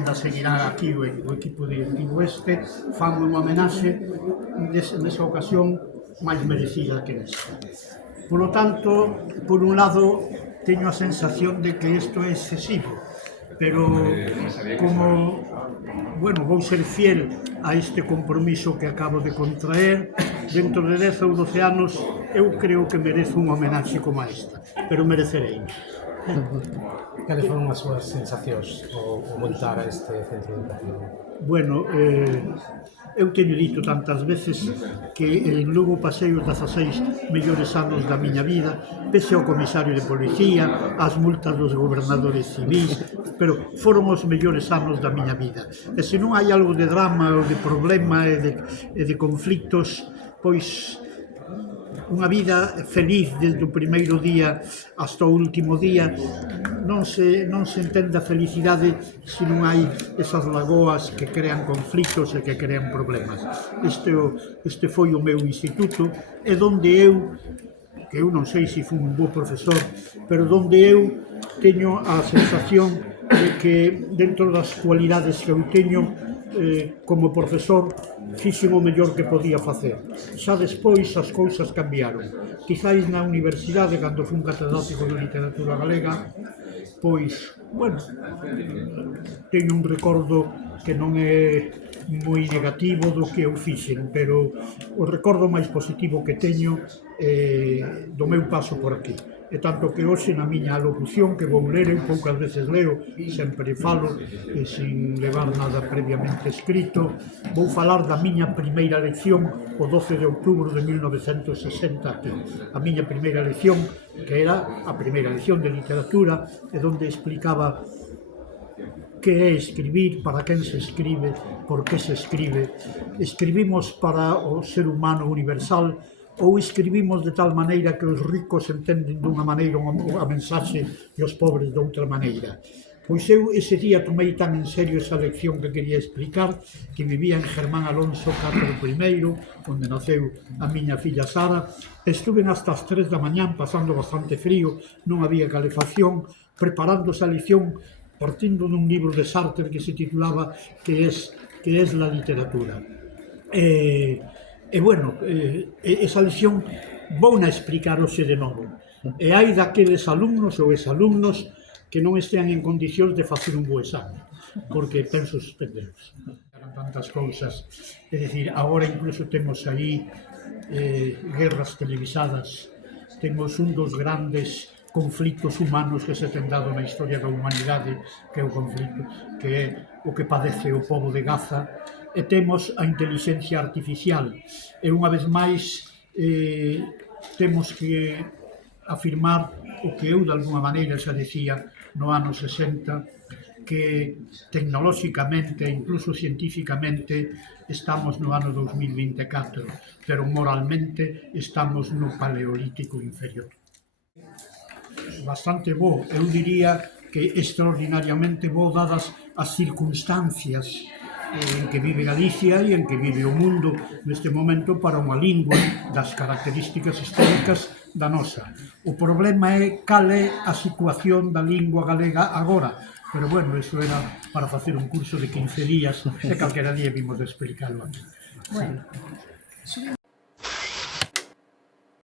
ainda seguirá aquí o equipo directivo este, fan unha homenaxe nesa ocasión máis merecida que esta. Por lo tanto, por un lado, teño a sensación de que isto é excesivo, pero como, bueno, vou ser fiel a este compromiso que acabo de contraer, dentro de 10 ou 12 anos eu creo que merezo unha homenaxe como esta, pero merecerei. Cales foron as súas sensacións ao montar este centro educativo? Bueno, eu teño dito tantas veces que en Lugo pasei os 16 mellores anos da miña vida, pese ao comisario de policía, as multas dos gobernadores civís, pero foron os mellores anos da miña vida. E se non hai algo de drama ou de problema e de conflictos, pois unha vida feliz desde o primeiro día hasta o último día, non se entende a felicidade se non hai esas lagoas que crean conflitos e que crean problemas. Este foi o meu instituto, e donde que eu non sei se fui un bo profesor, pero donde eu teño a sensación de que dentro das cualidades que eu teño como profesor fixen o mellor que podía facer. Xa despois as cousas cambiaron. Quizáis na universidade, cando fui un catedrático de literatura galega, pois, bueno, teño un recordo que non é moi negativo do que eu fixen, pero o recordo máis positivo que teño do meu paso por aquí. E tanto que hoxe na miña alocución, que vou ler, eu poucas veces leo, sempre falo, sin levar nada previamente escrito, vou falar da miña primeira lección o 12 de outubro de 1960 aquí. A miña primeira lección, que era a primeira lección de literatura, e onde explicaba que é escribir, para quen se escribe, por que se escribe. Escribimos para o ser humano universal, ou escribimos de tal maneira que os ricos entenden dunha maneira a mensaxe e os pobres de outra maneira. Pois eu ese día tomei tan en serio esa lección que quería explicar, que vivía en Germán Alonso Castro I, onde naceu a miña filla Sara. Estuve hasta as 3 da mañán, pasando bastante frío, non había calefacción, preparando esa lección, partindo dun libro de Sartre que se titulaba Que es la literatura. E, bueno, esa lección vou na explicar hoxe de novo. E hai daqueles alumnos ou exalumnos que non estean en condicións de facer un bo exame, porque penso suspenderos. Eran tantas cousas. É dicir, agora incluso temos aí guerras televisadas, temos un dos grandes conflictos humanos que se ten dado na historia da humanidade, que é o conflicto, que é o que padece o pobo de Gaza, e temos a inteligencia artificial. E unha vez máis temos que afirmar o que eu de alguna maneira xa dicía no ano 60, que tecnolóxicamente e incluso científicamente estamos no ano 2024, pero moralmente estamos no paleolítico inferior. Bastante bo, eu diría que extraordinariamente bo dadas as circunstancias en que vive Galicia e en que vive o mundo neste momento para unha lingua das características históricas da nosa. O problema é cal é a situación da lingua galega agora, pero bueno, iso era para facer un curso de 15 días e calquera día vimos de explicarlo aquí. Bueno.